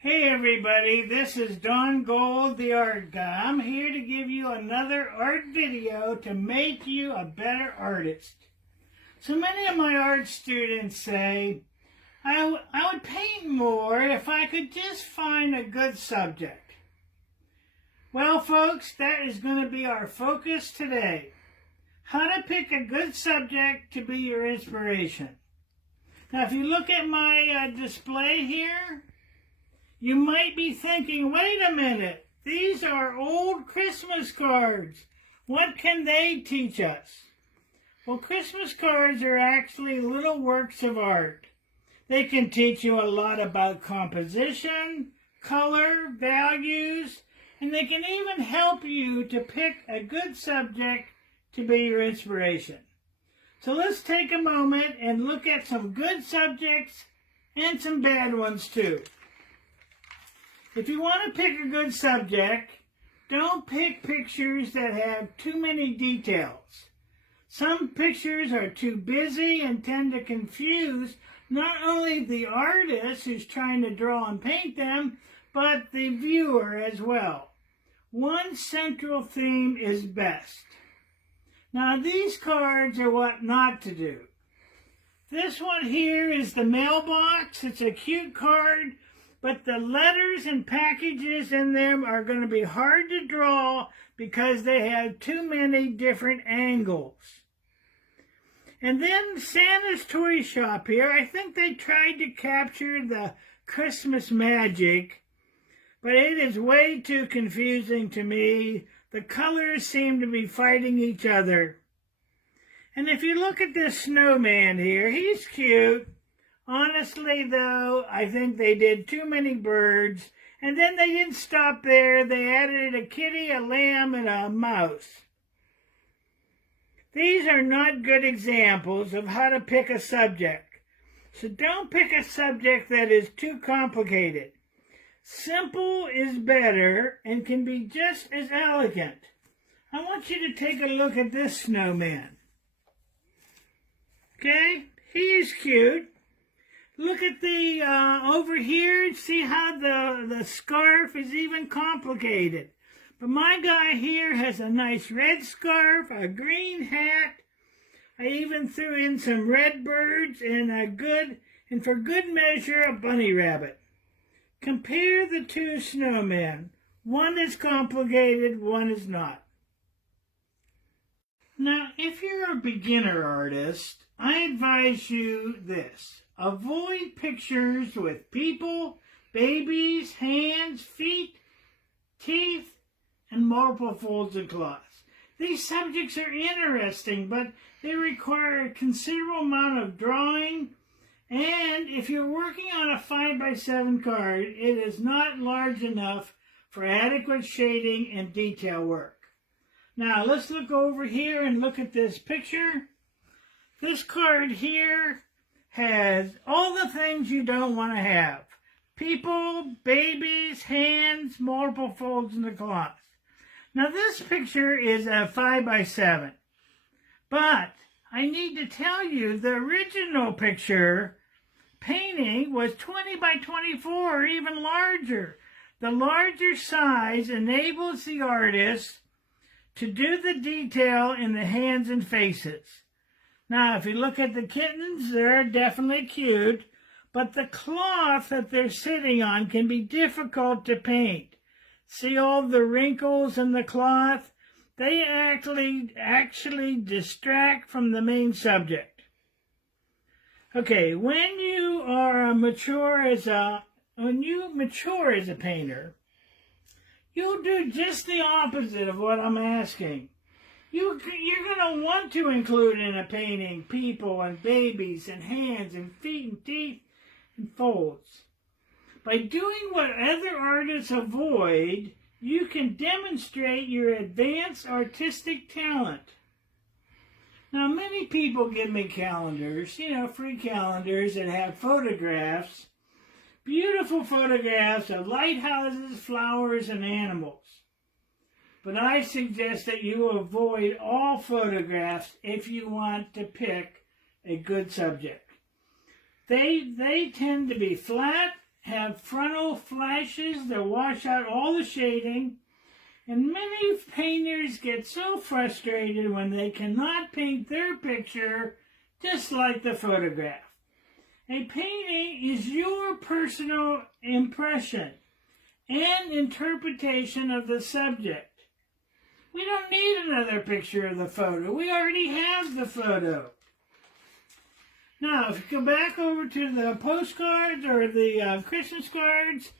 Hey everybody, this is Don Gold, the art guy. I'm here to give you another art video to make you a better artist. So many of my art students say, I would paint more if I could just find a good subject. Well folks, that is going to be our focus today. How to pick a good subject to be your inspiration. Now if you look at my display here, you might be thinking, wait a minute, these are old Christmas cards. What can they teach us? Well, Christmas cards are actually little works of art. They can teach you a lot about composition, color, values, and they can even help you to pick a good subject to be your inspiration. So let's take a moment and look at some good subjects and some bad ones too. If you want to pick a good subject, don't pick pictures that have too many details. Some pictures are too busy and tend to confuse not only the artist who's trying to draw and paint them, but the viewer as well. One central theme is best. Now these cards are what not to do. This one here is the mailbox. It's a cute card, but the letters and packages in them are going to be hard to draw because they have too many different angles. And then Santa's Toy Shop here, I think they tried to capture the Christmas magic, but it is way too confusing to me. The colors seem to be fighting each other. And if you look at this snowman here, he's cute. Honestly, though, I think they did too many birds, and then they didn't stop there. They added a kitty, a lamb, and a mouse. These are not good examples of how to pick a subject. So don't pick a subject that is too complicated. Simple is better and can be just as elegant. I want you to take a look at this snowman. Okay, he is cute. Look at the, over here, see how the scarf is even complicated. But my guy here has a nice red scarf, a green hat. I even threw in some red birds and for good measure, a bunny rabbit. Compare the two snowmen. One is complicated, one is not. Now, if you're a beginner artist, I advise you this. Avoid pictures with people, babies, hands, feet, teeth, and multiple folds of cloth. These subjects are interesting, but they require a considerable amount of drawing, and if you're working on a 5x7 card, it is not large enough for adequate shading and detail work. Now, let's look over here and look at this picture. This card here has all the things you don't want to have. People, babies, hands, multiple folds in the cloth. Now this picture is a 5x7. But I need to tell you the original picture painting was 20x24 or even larger. The larger size enables the artist to do the detail in the hands and faces. Now, if you look at the kittens, they're definitely cute, but the cloth that they're sitting on can be difficult to paint. See all the wrinkles in the cloth? They actually distract from the main subject. Okay, when you mature as a painter, you'll do just the opposite of what I'm asking. You're going to want to include in a painting people and babies and hands and feet and teeth and folds. By doing what other artists avoid, you can demonstrate your advanced artistic talent. Now, many people give me calendars, free calendars that have photographs, beautiful photographs of lighthouses, flowers, and animals. But I suggest that you avoid all photographs if you want to pick a good subject. They tend to be flat have frontal flashes that wash out all the shading, and many painters get so frustrated when they cannot paint their picture just like the photograph. A painting is your personal impression and interpretation of the subject. We don't need another picture of the photo. We already have the photo. Now, if you go back over to the postcards or the Christmas cards,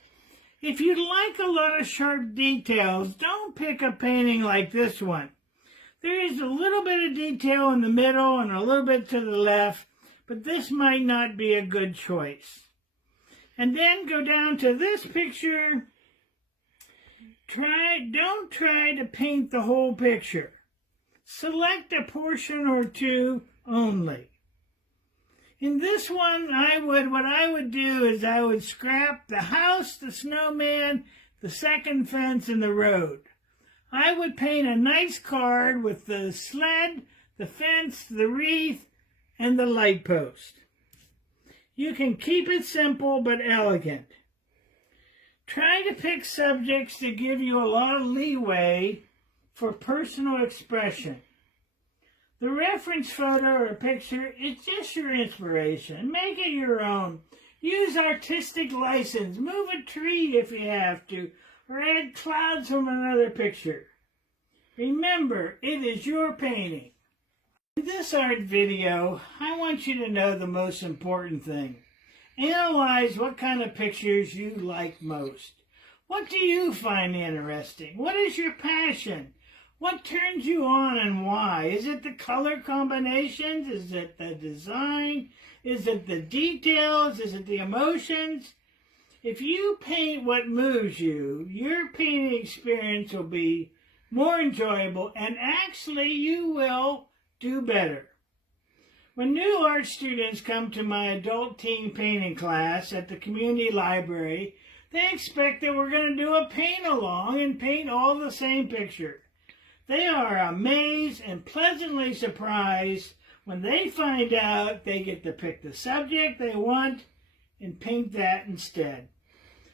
if you like a lot of sharp details, don't pick a painting like this one. There is a little bit of detail in the middle and a little bit to the left, but this might not be a good choice. And then go down to this picture. Don't try to paint the whole picture. Select a portion or two only. In this one, what I would do is I would scrap the house, the snowman, the second fence, and the road. I would paint a nice card with the sled, the fence, the wreath, and the light post. You can keep it simple but elegant. Try to pick subjects that give you a lot of leeway for personal expression. The reference photo or picture is just your inspiration. Make it your own. Use artistic license. Move a tree if you have to, or add clouds from another picture. Remember, it is your painting. In this art video, I want you to know the most important thing. Analyze what kind of pictures you like most. What do you find interesting? What is your passion? What turns you on and why? Is it the color combinations? Is it the design? Is it the details? Is it the emotions? If you paint what moves you, your painting experience will be more enjoyable, and actually you will do better. When new art students come to my adult teen painting class at the community library, they expect that we're going to do a paint along and paint all the same picture. They are amazed and pleasantly surprised when they find out they get to pick the subject they want and paint that instead.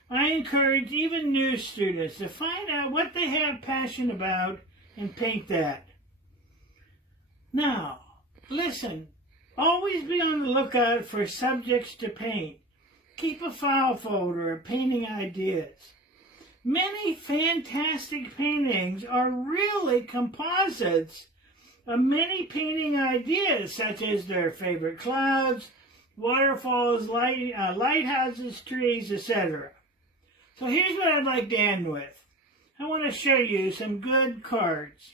I encourage even new students to find out what they have passion about and paint that. Now, listen, always be on the lookout for subjects to paint. Keep a file folder of painting ideas. Many fantastic paintings are really composites of many painting ideas, such as their favorite clouds, waterfalls, lighthouses, trees, etc. So here's what I'd like to end with. I want to show you some good cards.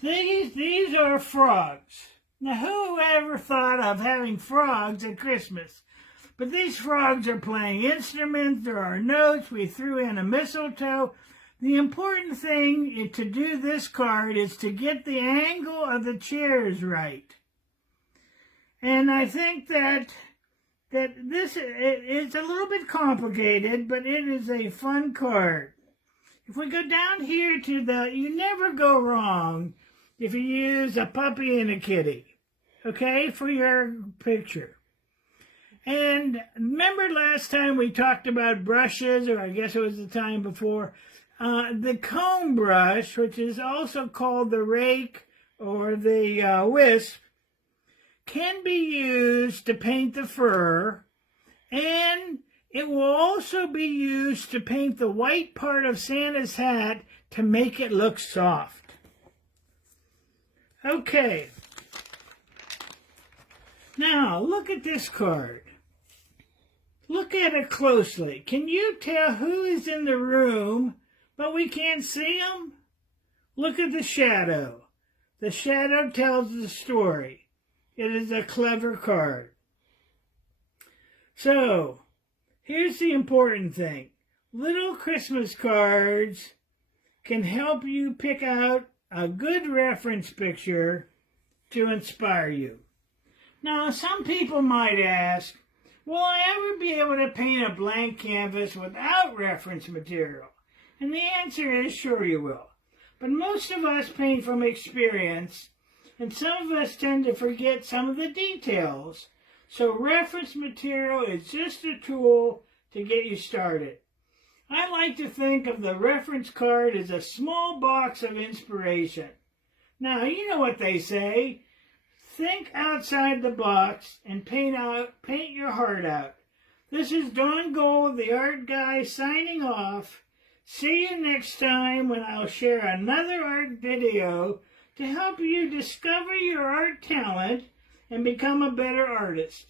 These are frogs. Now, who ever thought of having frogs at Christmas? But these frogs are playing instruments, there are notes, we threw in a mistletoe. The important thing to do this card is to get the angle of the chairs right. And I think that this is a little bit complicated, but it is a fun card. If we go down here to you never go wrong if you use a puppy and a kitty, okay, for your picture. And remember last time we talked about brushes, or I guess it was the time before, the comb brush, which is also called the rake or the wisp, can be used to paint the fur, and it will also be used to paint the white part of Santa's hat to make it look soft. Okay. Now, look at this card. Look at it closely. Can you tell who is in the room, but we can't see them? Look at the shadow. The shadow tells the story. It is a clever card. So, here's the important thing. Little Christmas cards can help you pick out a good reference picture to inspire you. Now, some people might ask, will I ever be able to paint a blank canvas without reference material? And the answer is sure you will. But most of us paint from experience, and some of us tend to forget some of the details. So reference material is just a tool to get you started. I like to think of the reference card as a small box of inspiration. Now, you know what they say. Think outside the box and paint your heart out. This is Don Gold, the art guy, signing off. See you next time when I'll share another art video to help you discover your art talent and become a better artist.